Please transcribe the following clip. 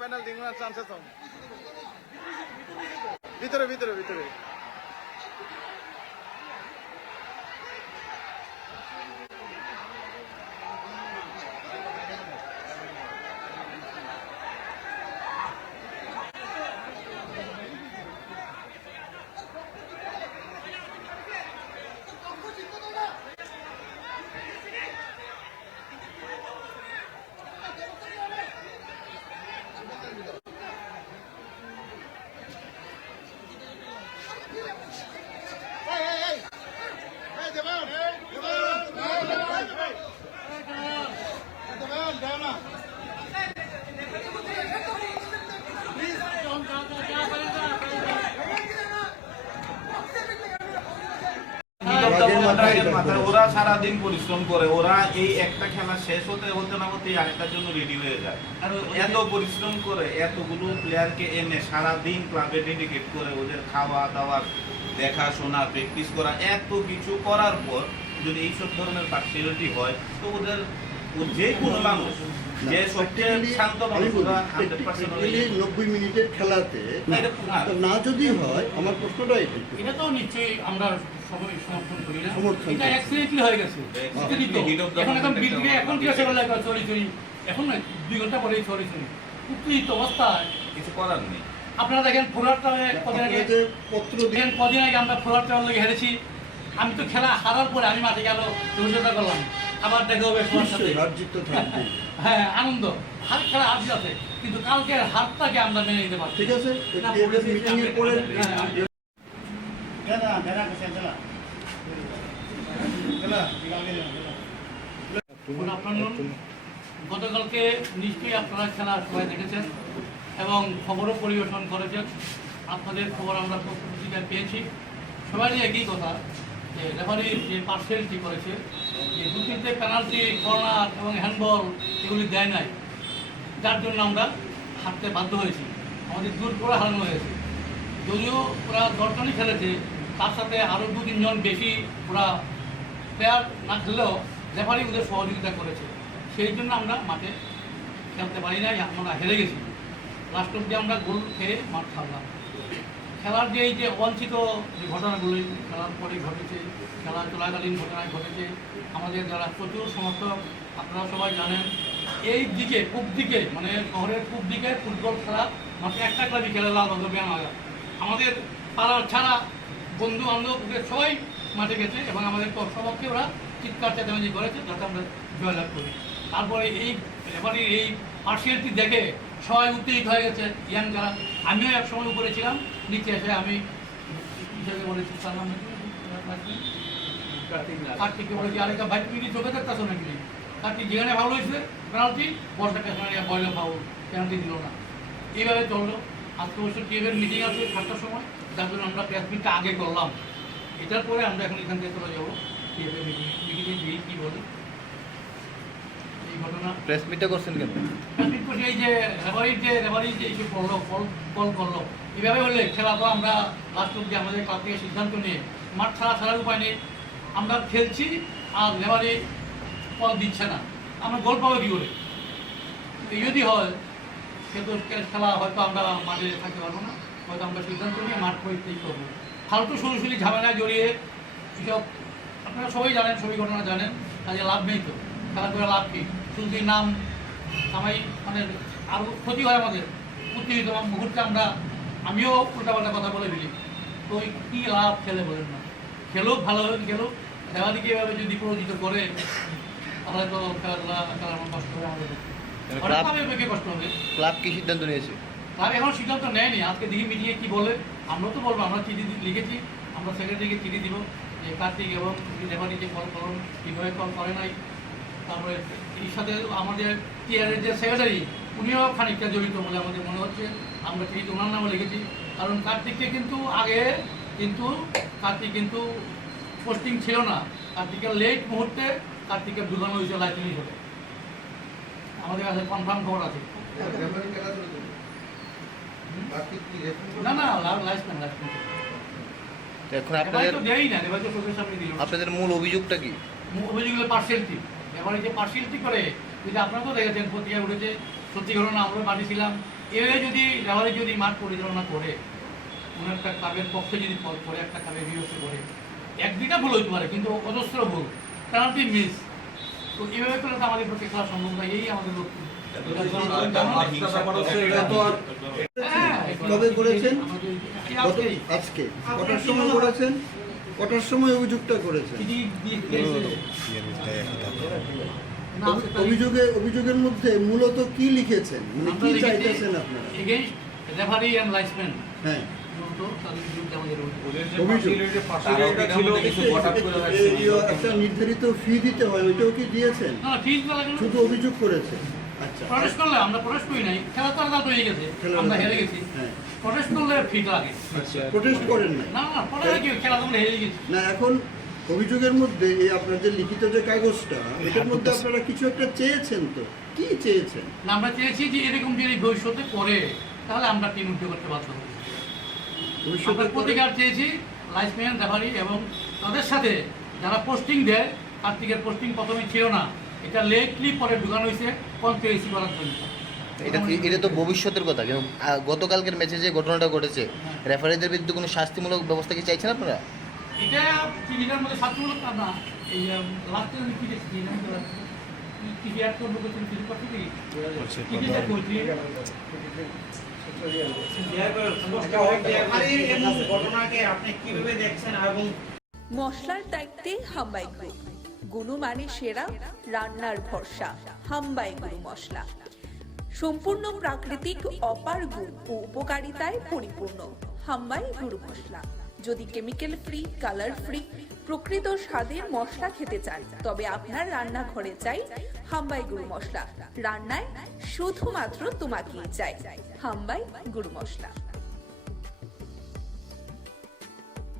Penalty নেওয়ার chance আছে ভিতরে ভিতরে ভিতরে ওরা সারাদিন পরিশ্রম করে, ওরা এই একটা খেলা শেষ হতে হতে না হতে আরেকটার জন্য রেডি হয়ে যায়। এত পরিশ্রম করে এতগুলো প্লেয়ারকে এনে সারাদিন ক্লাবে ডেডিকেট করে ওদের খাওয়া দাওয়া দেখাশোনা প্র্যাকটিস করা এত কিছু করার পর যদি এইসব ধরনের পার্সিয়ালিটি হয় তো ওদের যে কোনো মানুষ যে সবচেয়ে শান্ত মানুষ 90 মিনিটের খেলাতে না যদি হয়, আমার প্রশ্নটা এটা তো নিশ্চয়ই আমরা সবাই সমর্থন করি না, এটা অ্যাক্সিডেন্টলি হয়ে গেছে। এখন এখন বিলকে এখন কি আছে বলে চলি চলি এখন না 2 ঘন্টা পরেই চলি চলি উত্তেজিত অবস্থায় কিছু করার নেই। আপনারা দেখেন ফোরারটা কদিন আগে আমরা ফোরারটা লেগে হেরেছি। আমি তো খেলা হারার পরে আমি মাঠে গেল রোজা করলাম, আবার দেখা হবে সবার সাথে, হ্যাঁ আনন্দ হার খেলা হার আছে, কিন্তু কালকের হারটাকে আমরা মেনে নিতে পারছি। ঠিক আছে, গতকালকে নিশ্চয়ই আপনারা খেলা সবাই দেখেছেন এবং খবরও পরিবেশন করেছেন। আপনাদের খবর আমরা পত্রিকায় পেয়েছি। সবারই একই কথা যে রেফারি যে পার্সিয়ালিটি করেছে, যে 2-3টে পেনাল্টি, কর্নার এবং হ্যান্ডবল এগুলি দেয় নাই, যার জন্য আমরা হারতে বাধ্য হয়েছি, আমাদের দূর করে হারানো হয়েছে। যদিও ওরা 10 রানই খেলেছে, তার সাথে আরও 2-3 জন বেশি ওরা প্লেয়ার না খেললেও রেফারি ওদের সহযোগিতা করেছে, সেই জন্য আমরা মাঠে খেলতে পারি নাই, আমরা হেরে গেছি। লাস্ট অব্দি আমরা গোল খেয়ে মাঠ ছাড়লাম। খেলার যে এই যে অবাঞ্ছিত যে ঘটনাগুলি খেলার পরে ঘটেছে, খেলা চলাকালীন ঘটনায় ঘটেছে, আমাদের যারা প্রচুর সমর্থক আপনারা সবাই জানেন, এই দিকে পূব দিকে মানে শহরের পূব দিকে ফুটবল খেলা মাত্র একটা ক্লাবই খেলে, লাল ব্যায়াম আগা। আমাদের পাড়ার ছাড়া বন্ধু বান্ধব সবাই মাঠে গেছে এবং আমাদের সবাইকে ওরা চিৎকার চেঁচামেচি করেছে যাতে আমরা জয়লাভ করি। তারপরে এই রেফারির এই পার্সিয়ালিটি দেখে সবাই উত্তেজিত হয়ে গেছে, ইয়াং যারা। আমিও এক সময় উপরে ছিলাম, নিচে এসে আমি হিসেবে বলেছি তার নাম কার্তিককে বলেছি, আরেকটা ভাই তুমি কি চোখে দেখতেছো নাকি? কার্তিক যেখানে ভালো হয়েছে পেনাল্টি, বলটাকে বয়লে ফাউল, পেনাল্টি দিল না। এইভাবে চললো। আজকে অবশ্য টিএফের মিটিং আছে 7টার সময়, যার জন্য আমরা প্রেস মিটটা আগে করলাম। এটার পরে আমরা এখন এখান থেকে চলে যাবো টিএফের মিটিংয়ে দিয়ে কী বলে এই ঘটনা। প্রেস মিটটা করছেন কেন? প্রেস মিট করছি এই যে রেফারি যে এই করলো কল করলো, এইভাবে হলে খেলা তো আমরা লাস্ট অব্দি আমাদের ক্লাব থেকে সিদ্ধান্ত নিয়ে মাঠ ছাড়ার উপায় নেই, আমরা খেলছি আর রেফারি কল দিচ্ছে না, আমরা গোল পাবো কী করে? এই যদি হয় কিন্তু খেলা হয়তো আমরা মাঠে থাকতে পারবো না, হয়তো আমরা সিদ্ধান্ত নিয়ে মাঠ পরিত্যাগ করবো। ফালতু সরাসরি ঝামেলায় জড়িয়ে এসব আপনারা সবাই জানেন, সবই ঘটনা জানেন, কাজে লাভ নেই। তো খেলা করে লাভ কী? শুধু নাম কামাই, মানে আরও ক্ষতি হয় আমাদের। উত্তেজিত মুহূর্তে আমিও উল্টাপাল্টা কথা বলে ফেলি, তো কী লাভ খেলে বলেন না? খেলুক, ভালো হবে খেলুক, খেলাদিকে এভাবে যদি প্রয়োজিত করে তাহলে তো খেলাধুলা খেলার কষ্ট হবে আমাদের, কষ্ট হবে। ক্লাব কি সিদ্ধান্ত নিয়েছে? ক্লাব এখন সিদ্ধান্ত নেয়নি, আজকে দিকে মিটিংয়ে কী বলে আমরা তো বলবো। আমরা চিঠি লিখেছি, আমরা সেক্রেটারিকে চিঠি দিব যে কার্তিক এবং রেফারিকে কল করুন, কীভাবে কল করে নাই। তারপরে এর সাথে আমাদের টিআরের যে সেক্রেটারি উনিও খানিকটা জড়িত বলে আমাদের মনে হচ্ছে, আমরা চিঠি ওনার নামে লিখেছি। কারণ কার্তিককে কিন্তু আগে কার্তিক কিন্তু পোস্টিং ছিল না, কার্তিকের লেট মুহূর্তে কার্তিকের দুলানো হয়েছে লাইসেন্স হিসেবে, আমাদের কাছে কনফার্ম খবর আছে। না না লাইসেন্স এখন আপনাদের মূল অভিযোগটা কি? অভিযোগ হলো পার্সিয়ালিটি। এবারে যে পার্সিয়ালিটি করে, যদি আপনারা তো দেখেছেন পত্রিকায় উঠেছে, সত্যি ঘটনা। আমরা মাঠে ছিলাম, এভাবে যদি রেফারি যদি মাঠ পরিচালনা করে, কোনো একটা ক্লাবের পক্ষে যদি ফল করে, একটা ক্লাবের বিরুদ্ধে করে, এক দুইটা ভুল হইতে পারে, কিন্তু অজস্র ভুল, পেনাল্টি মিস, তো এইভাবে করলে তো আমাদের পক্ষে খেলা সম্ভব নয়। এই আমাদের লক্ষ্য। কবে করেছেন? আজকে। কটার সময় করেছেন? কটার সময় অভিযোগটা করেছেন? অভিযোগের মধ্যে মূলত কি লিখেছেন, মানে কি চাইতেছেন আপনারা? Against referee and linesman. হ্যাঁ, একটা নির্ধারিত ফি দিতে হয়, ওইটাও কি দিয়েছেন? শুধু অভিযোগ করেছে। আচ্ছা, প্রটেস্ট করলে আমরা প্রটেস্ট করি নাই, খেলা তো আলাদা হয়ে গেছে, আমরা হেরে গেছি। প্রটেস্ট করলে ফি লাগে। আচ্ছা, প্রটেস্ট করেন নাই? না না, প্রটেস্ট কি, খেলা তো হেরে গেছি। না, এখন অভিযোগের মধ্যে এই আপনার যে লিখিত যে কাগজটা, এটার মধ্যে আপনারা কিছু একটা চেয়েছেন, তো কি চেয়েছেন? না, আমরা চেয়েছি যে এরকম যদি ভবিষ্যতে করে তাহলে আমরা টিম উঠে করতে বাধ্য হব। আমরা প্রতিকার চেয়েছি লাইন্সম্যান, রেফারি এবং তাদের সাথে যারা পোস্টিং দেয়, কার্তিকের পোস্টিং প্রথমে ছিল না, এটা লেটলি পরে ঢুকানো হয়েছে কনফারেন্সি করার জন্য। এটা তো ভবিষ্যতের কথা, কিন্তু গতকালকের ম্যাচে যে ঘটনাটা ঘটেছে, রেফারিদের বিরুদ্ধে কোনো শাস্তিমূলক ব্যবস্থা কি চাইছেন আপনারা? এটা টিভিটার মধ্যে শাস্তিমূলক না, এই লাস্টে আমি কি দেখছি না, টিভি অ্যাড করবো করছেন, কিছু করছি কি টিভিটা করছি। মশলার দায়িত্বে হাম্বাই গ্রুপ, গুণমানে সেরা, রান্নার ভরসা। হাম্বাই গুরু মশলা সম্পূর্ণ প্রাকৃতিক, অপার গুণ ও উপকারিতায় পরিপূর্ণ। হাম্বাই গুরু মশলা। যদি কেমিক্যাল ফ্রি, কালার ফ্রি, প্রকৃত স্বাদের মশলা খেতে চান, তবে আপনার রান্নাঘরে চাই হাম্বাই গুরু মশলা। রান্নায় শুধুমাত্র তোমাকেই চাই হাম্বাই গুরু মশলা।